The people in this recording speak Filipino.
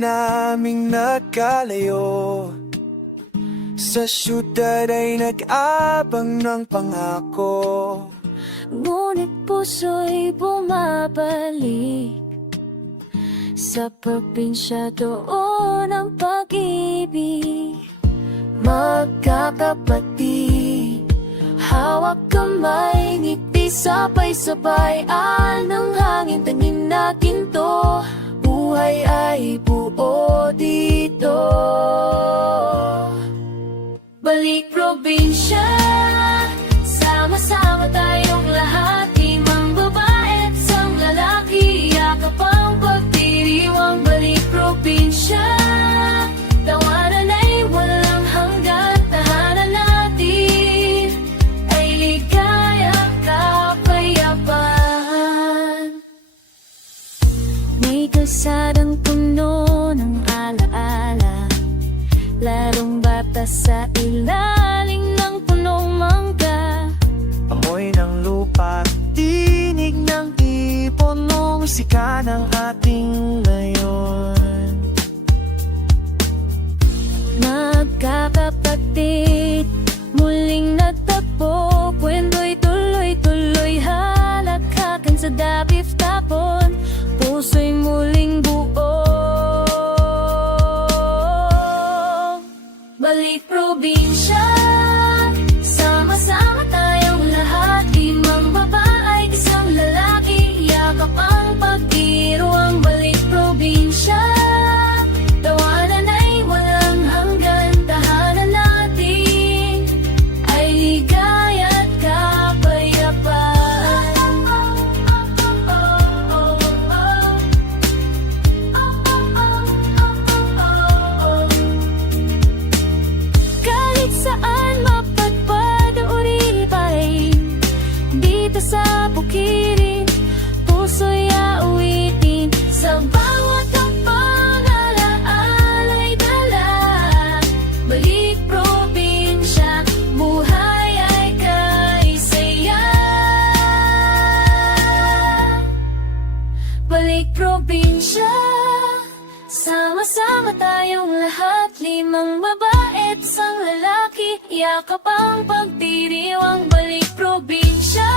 naming nagkalayo, sa syudad ay nag-abang ng pangako. Ngunit puso'y bumabalik sa probinsya, doon ang pag-ibig. Magkakapatid, hawak kamay, ngiti sabay-sabay, ng hangin, tangin na ginto. Buhay ay buo dito. Balik probinsya, sama-sama tayong lahat, limang babae at isang lalaki, yakap ang pagdiriwang. Balik probinsya, tawanan ay walang hanggan, tahanan natin ay ligaya, kapayapaan. May kalsadang puno ng alaala, larong bata sa ilalim ng punong mangga. Amoy ng lupa, tinig ng ibon, musika ng ating ngayon. Magkakapatid, muling nagtagpo, kwento'y tuloy-tuloy, halakhakan sa dapit tapon, puso'y muling buo. Balik probinsya, sama-sama tayong lahat, limang babae, isang lalaki, yakap ang pagdiruang. Balik probinsya, tawanan ay walang hanggan, tahanan natin ay ligaya at kapayapaan. Kahit saan mapadpad ang uripay, dito sa bukirin, puso'y aawitin. Sa bawat tampang alaala'y dala. Balik probinsya, buhay ay kaisaya. Balik probinsya, sama-sama tayong lahat, limang babae at isang lalaki, yakap ang pagdiriwang. Balik probinsya,